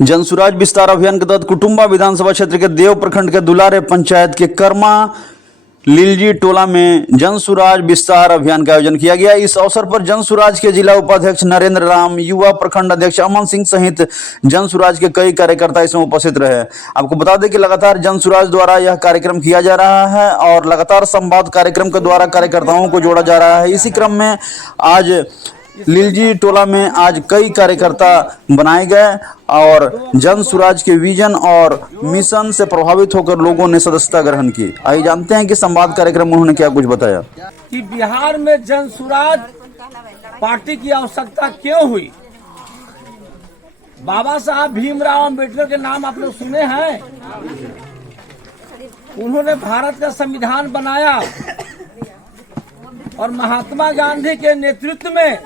जनसुराज विस्तार अभियान के तहत कुटुंबा विधानसभा क्षेत्र के देव प्रखंड के दुलारे पंचायत के कर्मा लिलजी टोला में जनसुराज विस्तार अभियान का आयोजन किया गया। इस अवसर पर जनसुराज के जिला उपाध्यक्ष नरेंद्र राम, युवा प्रखंड अध्यक्ष अमन सिंह सहित जनसुराज के कई कार्यकर्ता इसमें उपस्थित रहे। आपको बता दें कि लगातार जनसुराज द्वारा यह कार्यक्रम किया जा रहा है और लगातार संवाद कार्यक्रम के द्वारा कार्यकर्ताओं को जोड़ा जा रहा है। इसी क्रम में आज लिलजी टोला में आज कई कार्यकर्ता बनाए गए और जनसुराज के विजन और मिशन से प्रभावित होकर लोगों ने सदस्यता ग्रहण की। आइए जानते हैं कि संवाद कार्यक्रम में उन्होंने क्या कुछ बताया। कि बिहार में जनसुराज पार्टी की आवश्यकता क्यों हुई। बाबा साहब भीमराव अंबेडकर के नाम आप लोग सुने हैं। उन्होंने भारत का संविधान बनाया और महात्मा गांधी के नेतृत्व में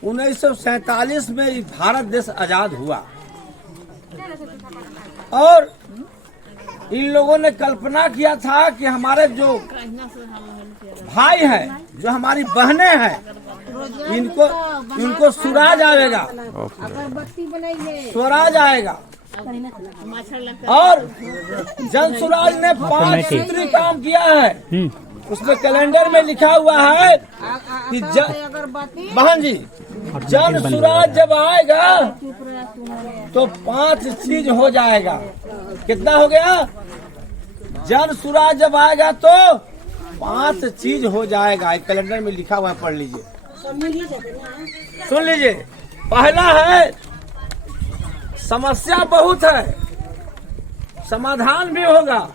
1947 में भारत देश आजाद हुआ और इन लोगों ने कल्पना किया था कि हमारे जो भाई हैं, जो हमारी बहनें हैं, इनको स्वराज आएगा, स्वराज आएगा। और जनसुराज ने 5 सूत्री काम किया है। उसमें कैलेंडर में लिखा हुआ है कि बहन जी, जनसुराज जब आएगा तो 5 चीज हो जाएगा। कितना हो गया? जनसुराज जब आएगा तो 5 चीज हो जाएगा। एक कैलेंडर में लिखा हुआ है, पढ़ लीजिए, सुन लीजिए। पहला है, समस्या बहुत है, समाधान भी होगा,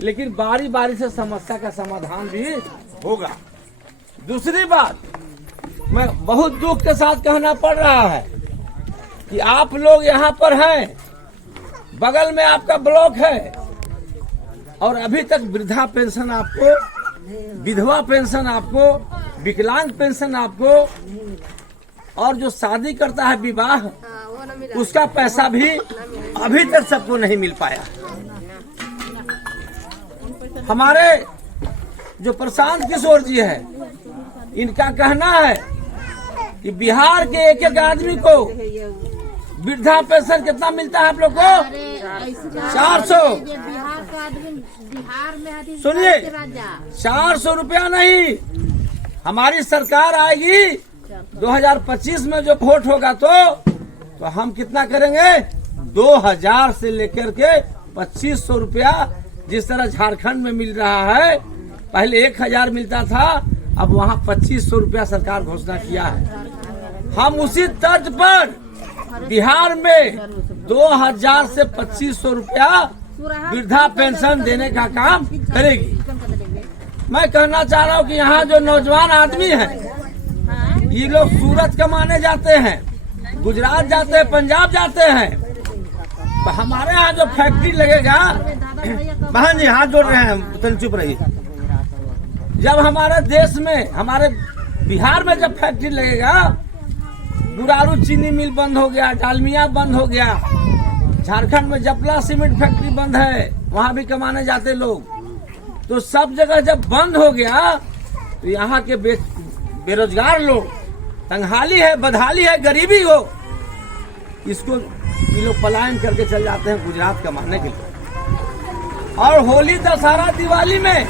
लेकिन बारी बारी से समस्या का समाधान भी होगा। दूसरी बात, मैं बहुत दुख के साथ कहना पड़ रहा है कि आप लोग यहाँ पर हैं, बगल में आपका ब्लॉक है और अभी तक वृद्धा पेंशन आपको, विधवा पेंशन आपको, विकलांग पेंशन आपको, और जो शादी करता है विवाह, उसका पैसा भी अभी तक सबको नहीं मिल पाया। हमारे जो प्रशांत किशोर जी है, इनका कहना है कि बिहार के एक एक आदमी को वृद्धा पेंशन कितना मिलता है आप लोग को? 400। सुनिए, 400 रुपया नहीं। हमारी सरकार आएगी 2025 में, जो वोट होगा तो हम कितना करेंगे? 2000 से लेकर के 2500 रुपया, जिस तरह झारखंड में मिल रहा है। पहले 1000 मिलता था, अब वहाँ 2500 रुपया सरकार घोषणा किया है। हम उसी तर्ज पर बिहार में 2000 से 2500 रुपया वृद्धा पेंशन देने का काम करेगी। मैं कहना चाह रहा हूँ कि यहाँ जो नौजवान आदमी हैं, ये लोग सूरत कमाने जाते हैं, गुजरात जाते हैं, पंजाब जाते हैं। तो हमारे यहाँ जो फैक्ट्री लगेगा, बहन जी हाथ जोड़ रहे हैं, तो चुप रहिए। जब हमारे देश में, हमारे बिहार में जब फैक्ट्री लगेगा, गुरारू चीनी मिल बंद हो गया, डालमिया बंद हो गया, झारखंड में जपला सीमेंट फैक्ट्री बंद है, वहाँ भी कमाने जाते लोग। तो सब जगह जब बंद हो गया तो यहाँ के बेरोजगार लोग, तंगहाली है, बदहाली है, गरीबी हो, इसको ये लोग पलायन करके चल जाते हैं गुजरात कमाने के लिए। और होली, दशहरा, दिवाली में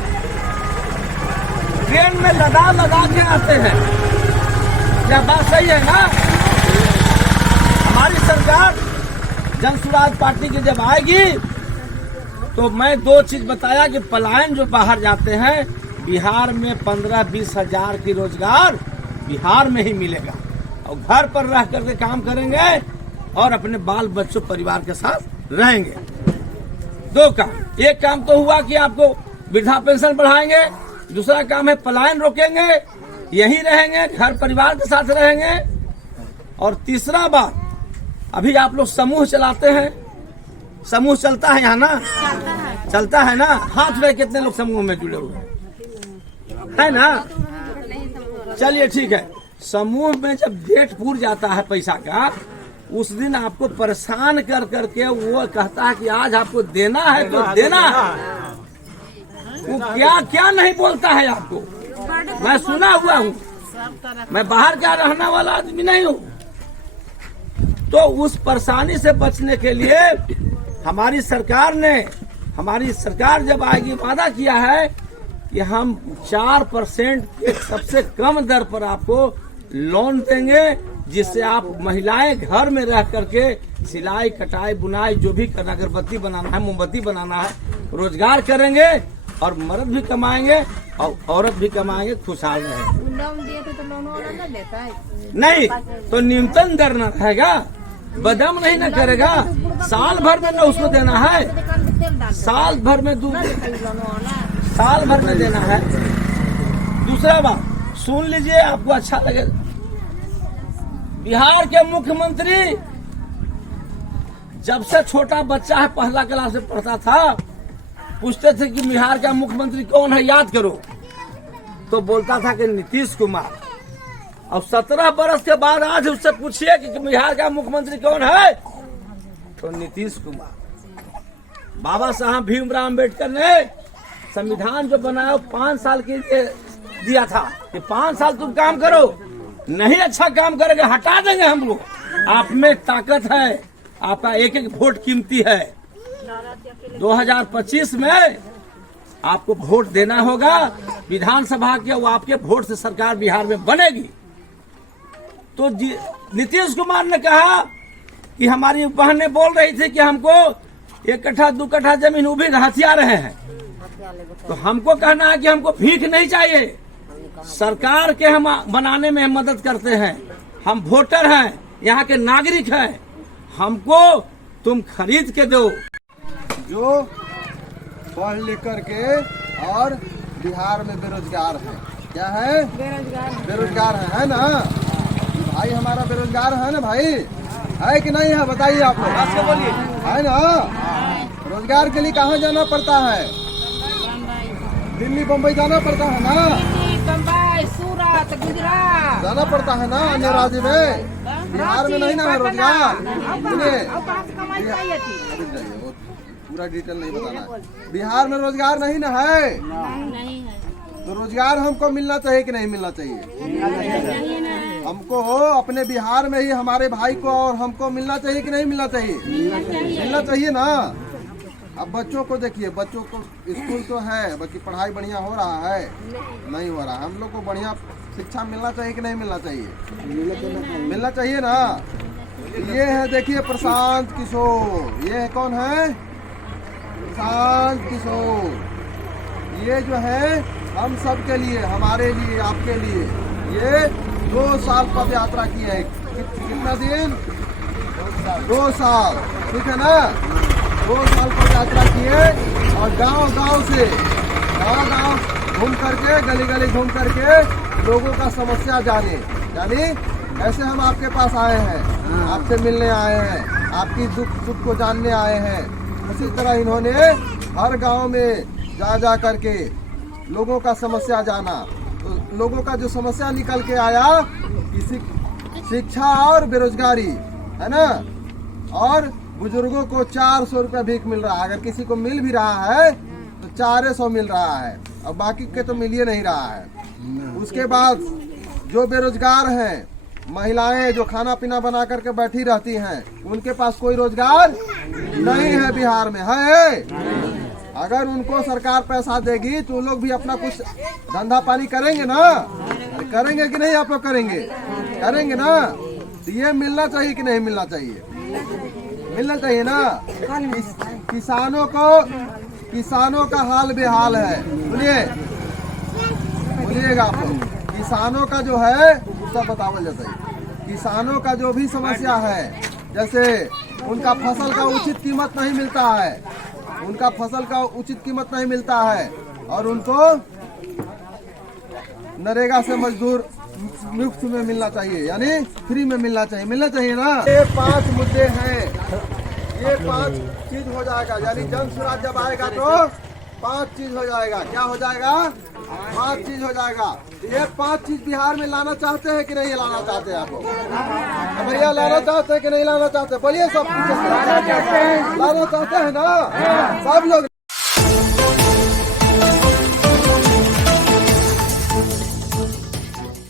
ट्रेन में लदा के आते हैं। क्या बात सही है ना? हमारी सरकार जनसुराज पार्टी की जब आएगी तो मैं 2 चीज बताया कि पलायन जो बाहर जाते हैं, बिहार में 15-20 हजार की रोजगार बिहार में ही मिलेगा और घर पर रह करके काम करेंगे और अपने बाल बच्चों परिवार के साथ रहेंगे। 2 काम। एक काम तो हुआ कि आपको वृद्धा पेंशन बढ़ाएंगे, दूसरा काम है पलायन रोकेंगे, यहीं रहेंगे, घर परिवार के साथ रहेंगे। और तीसरा बात, अभी आप लोग समूह चलाते हैं, समूह चलता है यहाँ ना? चलता है ना? हाथ में कितने लोग समूह में जुड़े हुए है ना? चलिए ठीक है। समूह में जब डेट पूर जाता है पैसा का, उस दिन आपको परेशान कर करके वो कहता है कि आज आपको देना है तो देना है। वो क्या क्या नहीं बोलता है आपको, मैं सुना हुआ हूँ। मैं बाहर का रहने वाला आदमी नहीं हूँ। तो उस परेशानी से बचने के लिए हमारी सरकार जब आएगी वादा किया है कि हम 4% के सबसे कम दर पर आपको लोन देंगे, जिससे आप महिलाएं घर में रह करके सिलाई कटाई बुनाई जो भी करना, अगरबत्ती बनाना है, मोमबत्ती बनाना है, रोजगार करेंगे और मर्द भी कमाएंगे और औरत भी कमाएंगे, खुशहाल रहेंगे। लोन दिए थे तो लोन वाला ना देता है। नहीं तो न्यूनतम दर न रहेगा, बदम नहीं न करेगा। साल भर में न उसको देना है, साल भर में साल भर में देना है। दूसरा बात सुन लीजिए, आपको अच्छा लगेगा। बिहार के मुख्यमंत्री जब से छोटा बच्चा है, पहला क्लास में पढ़ता था, पूछते थे कि बिहार का मुख्यमंत्री कौन है, याद करो, तो बोलता था कि नीतीश कुमार। अब 17 बरस के बाद आज उससे पूछिए कि बिहार का मुख्यमंत्री कौन है, तो नीतीश कुमार। बाबा साहब भीमराव अम्बेडकर ने संविधान जो बनाया 5 साल के लिए दिया था कि 5 साल तुम काम करो, नहीं अच्छा काम करेंगे हटा देंगे हम लोग। आप में ताकत है, आपका एक एक वोट कीमती है। 2025 में आपको वोट देना होगा विधानसभा के, वो आपके वोट से सरकार बिहार में बनेगी। तो नीतीश कुमार ने कहा कि हमारी बहनें बोल रही थी कि हमको 1 कट्ठा 2 कट्ठा जमीन उभी हथिया रहे हैं, तो हमको कहना है कि हमको भीख नहीं चाहिए, सरकार के हम बनाने में मदद करते हैं, हम वोटर हैं, यहाँ के नागरिक हैं, हमको तुम खरीद के दो। जो पढ़ लिख करके और बिहार में बेरोजगार है, क्या है, बेरोजगार है ना भाई, हमारा बेरोजगार है ना भाई, है कि नहीं है, बताइए आप लोग, बोलिए, है ना। रोजगार के लिए कहाँ जाना पड़ता है, दिल्ली बम्बई जाना पड़ता है ना, बम्बई सूरत गुजरात जाना पड़ता है ना अन्य राज्य में। बिहार में नहीं ना है रोजगार। वो पूरा डिटेल नहीं बताना है। बिहार में रोजगार नहीं ना है, तो रोजगार हमको मिलना चाहिए कि नहीं मिलना चाहिए? हमको अपने बिहार में ही हमारे भाई को और हमको मिलना चाहिए कि नहीं मिलना चाहिए? मिलना चाहिए ना। अब बच्चों को देखिए, बच्चों को स्कूल तो है, बाकी पढ़ाई बढ़िया हो रहा है, नहीं हो रहा। हम लोग को बढ़िया शिक्षा मिलना चाहिए कि नहीं मिलना चाहिए? मिलना चाहिए ना। ये है देखिए प्रशांत किशोर, ये कौन है? प्रशांत किशोर। ये जो है हम सब के लिए, हमारे लिए, आपके लिए, ये 2 साल पद यात्रा की है। कितना दिन? 2 साल, ठीक है ना। 2 साल पद यात्रा की है और गांव से गांव घूम करके, गली गली घूम करके लोगों का समस्या जाने, यानी ऐसे हम आपके पास आए हैं, आपसे मिलने आए हैं, आपकी दुख सुख को जानने आए हैं। उसी तरह इन्होंने हर गांव में जा करके लोगों का समस्या जाना। तो लोगों का जो समस्या निकल के आया कि शिक्षा और बेरोजगारी है ना, और बुजुर्गों को 400 रुपया भीख मिल रहा है। अगर किसी को मिल भी रहा है तो 400 मिल रहा है, और बाकी के तो मिल ही नहीं रहा है। उसके बाद जो बेरोजगार हैं, महिलाएं जो खाना पीना बना करके बैठी रहती हैं, उनके पास कोई रोजगार नहीं है बिहार में, है। अगर उनको सरकार पैसा देगी तो लोग भी अपना कुछ धंधा पानी करेंगे ना, करेंगे कि नहीं? आप लोग करेंगे, करेंगे ना। तो ये मिलना चाहिए कि नहीं मिलना चाहिए? मिलना चाहिए ना। किसानों का हाल बेहाल है। बोलिएगा आप लोग, किसानों का जो है उसका बतावल जाता है। किसानों का जो भी समस्या है, जैसे उनका फसल का उचित कीमत नहीं मिलता है, उनका फसल का उचित कीमत नहीं मिलता है, और उनको नरेगा से मजदूर मुफ्त में मिलना चाहिए, यानी फ्री में मिलना चाहिए। मिलना चाहिए ना। ये 5 मुद्दे हैं, ये 5 चीज हो जाएगा, यानी जन स्वराज जब आएगा तो 5 चीज हो जाएगा। क्या हो जाएगा? 5 चीज हो जाएगा। ये 5 चीज बिहार में लाना चाहते हैं कि नहीं लाना चाहते हैं? आप लोग भैया लाना चाहते हैं कि नहीं लाना चाहते? बोलिए। सब लाना चाहते हैं ना सब लोग।